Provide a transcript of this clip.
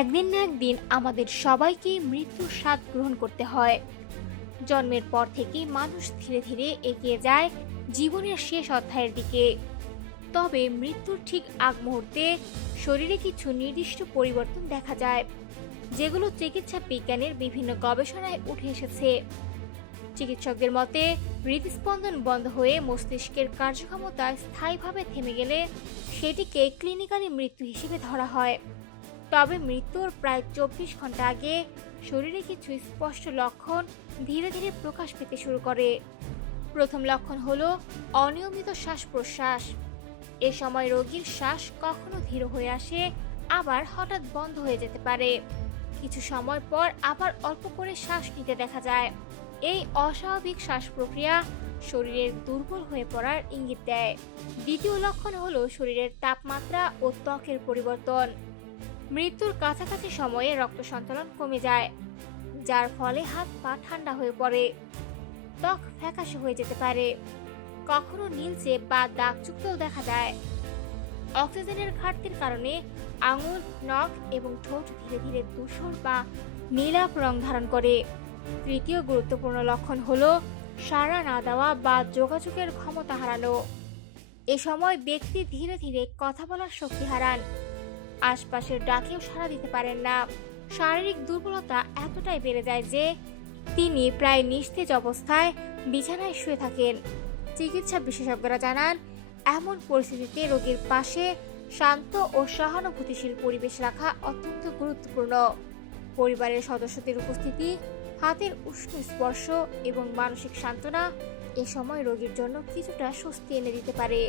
একদিন না একদিন আমাদের সবাইকে মৃত্যুর স্বাদ গ্রহণ করতে হয়। জন্মের পর থেকেই মানুষ ধীরে ধীরে এগিয়ে যায় জীবনের শেষ অধ্যায়ের দিকে। তবে মৃত্যুর ঠিক আগ মুহূর্তে শরীরে কিছু নির্দিষ্ট পরিবর্তন দেখা যায়, যেগুলো চিকিৎসা বিজ্ঞানের বিভিন্ন গবেষণায় উঠে এসেছে। চিকিৎসকদের মতে, হৃদস্পন্দন বন্ধ হয়ে মস্তিষ্কের কার্যক্ষমতা স্থায়ীভাবে থেমে গেলে সেটিকে ক্লিনিক্যালি মৃত্যু হিসেবে ধরা হয়। তবে মৃত্যুর প্রায় ২৪ ঘন্টা আগে শরীরে কিছু স্পষ্ট লক্ষণ ধীরে ধীরে প্রকাশ পেতে শুরু করে। প্রথম লক্ষণ হলো অনিয়মিত শ্বাস প্রশ্বাস। এ সময় রোগীর শ্বাস কখনো ধীর হয়ে আসে, আবার হঠাৎ বন্ধ হয়ে যেতে পারে। কিছু সময় পর আবার অল্প করে শ্বাস নিতে দেখা যায়। এই অস্বাভাবিক শ্বাস প্রক্রিয়া শরীরের দুর্বল হয়ে পড়ার ইঙ্গিত দেয়। দ্বিতীয় লক্ষণ হলো শরীরের তাপমাত্রা ও ত্বকের পরিবর্তন। মৃত্যুর কাছাকাছি সময়ে রক্ত সঞ্চালন কমে যায়, যার ফলে হাত পা ঠান্ডা হয়ে পড়ে। ত্বক ফ্যাকাশে হয়ে যেতে পারে, কখনো নীলচে বা দাগযুক্তও দেখা যায়। অক্সিজেনের ঘাটতির কারণে আঙুল, নখ এবং ঠোঁট ধীরে ধীরে ধূসর বা নীলাভ রং ধারণ করে। তৃতীয় গুরুত্বপূর্ণ লক্ষণ হলো সাড়া না দেওয়া বা যোগাযোগের ক্ষমতা হারানো। এ সময় ব্যক্তি ধীরে ধীরে কথা বলার শক্তি হারান, আশপাশের ডাকেও সাড়া দিতে পারেন না। শারীরিক দুর্বলতা এতটাই বেড়ে যায় যে তিনি প্রায় নিস্তেজ অবস্থায় বিছানায় শুয়ে থাকেন। চিকিৎসা বিশেষজ্ঞরা জানান, এমন পরিস্থিতিতে রোগীর পাশে শান্ত ও সহানুভূতিশীল পরিবেশ রাখা অত্যন্ত গুরুত্বপূর্ণ। পরিবারের সদস্যদের উপস্থিতি, হাতের উষ্ণ স্পর্শ এবং মানসিক সান্ত্বনা এ সময় রোগীর জন্য কিছুটা স্বস্তি এনে দিতে পারে।